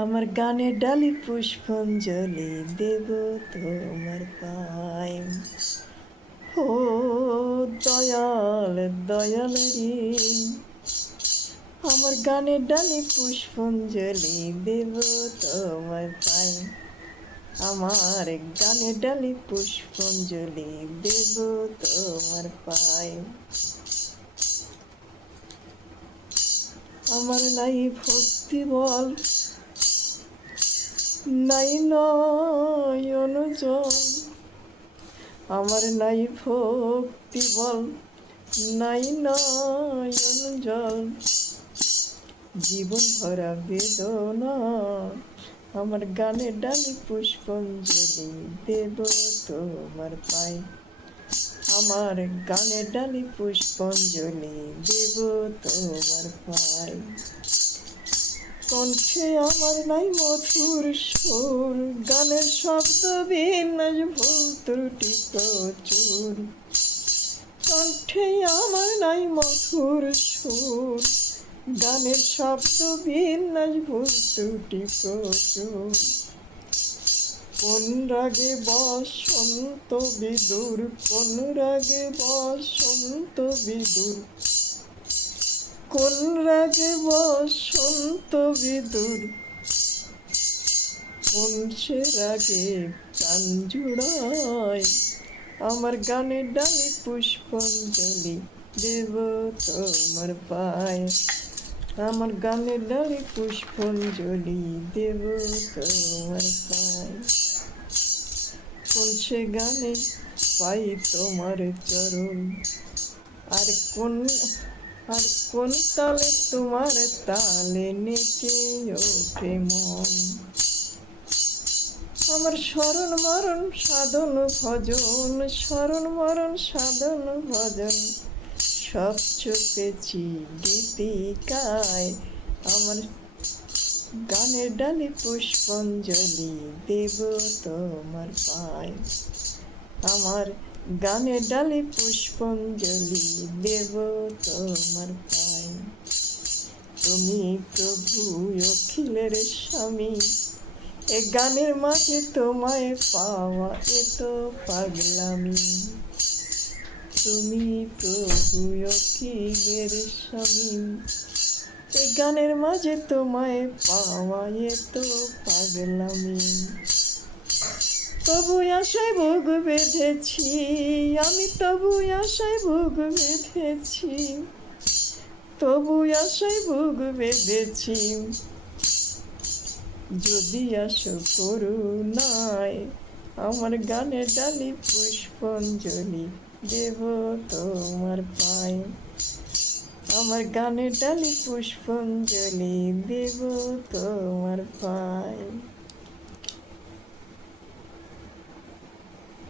আমার গানের ডালি পুষ্পাঞ্জলি দেব তোমার পায়। ও দয়াল দয়াল রে, আমার গানের ডালি পুষ্পাঞ্জলি দেব তোমার পায়। আমার গানের ডালি পুষ্পাঞ্জলি দেব তোমার পায়। আমার নাই ভক্তি বল, নাই নয়ন জল, আমার নাই ভক্তি বল, নাই নয়ন জল, জীবন ভরা বেদনা, আমার গানের ডালি পুষ্পাঞ্জলি দেব তোমার পায়। আমার গানের ডালি পুষ্পাঞ্জলি দেব তোমার পায়। কণ্ঠে আমার নাই মধুর সুর, গানের শব্দ বিন্যাস ভুল ত্রুটি প্রচুর। কণ্ঠে আমার নাই মধুর সুর, গানের শব্দ বিন্যাস ভুল ত্রুটি প্রচুর। কোন রাগে বসন্ত বিদুর, কোন রাগে বসন্ত বিদুর, কোন রাগে বসন্ত বিদুর, কোন সে রাগে প্রাণ জুড়ায়। আমার গানের ডালি পুষ্পাঞ্জলি দেব তোমার পায়। আমার গানের ডালি পুষ্পাঞ্জলি দেব তোমার পায়। কোন সে গানে পাই তোমার চরণ, আর কোন তালে তোমার তালে নেচে ওঠে মন। আমার শরণ মরণ সাধন ভজন, শরণ মরণ সাধন ভজন, সব চুকেছি গীতিকায়। আমার গানের ডালি পুষ্পাঞ্জলি দেব তোমার পায়। আমার গানের ডালি পুষ্পাঞ্জলি দেব তোমার পায়। তুমি প্রভু অখিলের স্বামী, এ গানের মাঝে তোমায় পাওয়া এ তো পাগলামি। তুমি প্রভু অখিলের স্বামী, এ গানের মাঝে তোমায় পাওয়া এ তো পাগলামি। তবু আশায় বুক বেঁধেছি আমি, তবু আশায় বুক বেঁধেছি, তবু আশায় বুক বেঁধেছি। যদি আসো করুণায়, আমার গানের ডালি পুষ্পাঞ্জলি দেব তোমার পায়। আমার গানের ডালি পুষ্পাঞ্জলি দেব তোমার পায়।